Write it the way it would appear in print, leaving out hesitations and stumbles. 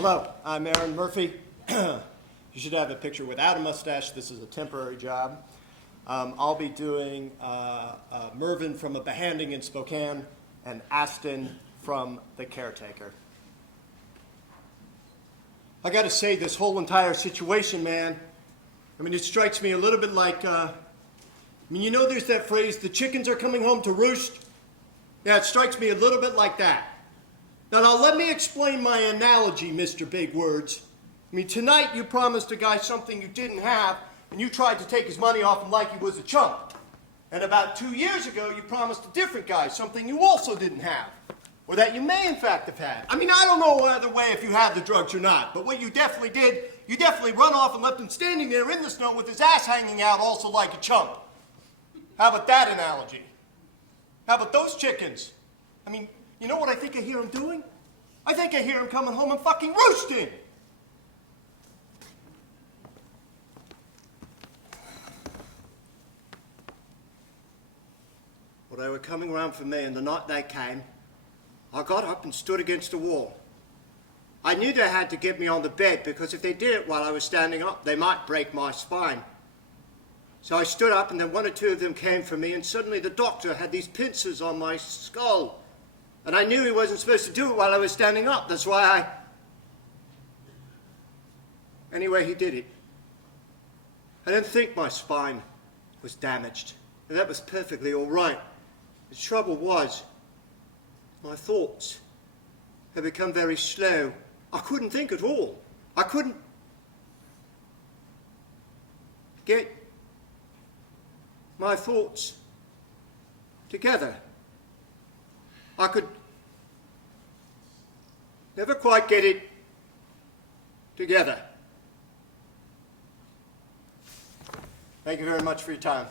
Hello, I'm Aaron Murphy. You should have a picture without a mustache. This is a temporary job. I'll be doing Mervyn from A Behanding in Spokane and Aston from The Caretaker. I gotta say, this whole entire situation, man, I mean, it strikes me a little bit like, you know there's that phrase, the chickens are coming home to roost? Yeah, it strikes me a little bit like that. Now, let me explain my analogy, Mr. Big Words. I mean, tonight you promised a guy something you didn't have, and you tried to take his money off him like he was a chump. And about 2 years ago, you promised a different guy something you also didn't have, or that you may in fact have had. I mean, I don't know either way if you had the drugs or not, but what you definitely did, you definitely run off and left him standing there in the snow with his ass hanging out also like a chump. How about that analogy? How about those chickens? I mean, you know what I think I hear him doing? I think I hear him coming home and fucking roosting. Well, they were coming round for me, and the night they came, I got up and stood against the wall. I knew they had to get me on the bed, because if they did it while I was standing up, they might break my spine. So I stood up, and then one or two of them came for me, and suddenly the doctor had these pincers on my skull. And I knew he wasn't supposed to do it while I was standing up. That's why Anyway, he did it. I didn't think my spine was damaged, and that was perfectly all right. The trouble was, my thoughts had become very slow. I couldn't think at all. I couldn't get my thoughts together. I could never quite get it together. Thank you very much for your time.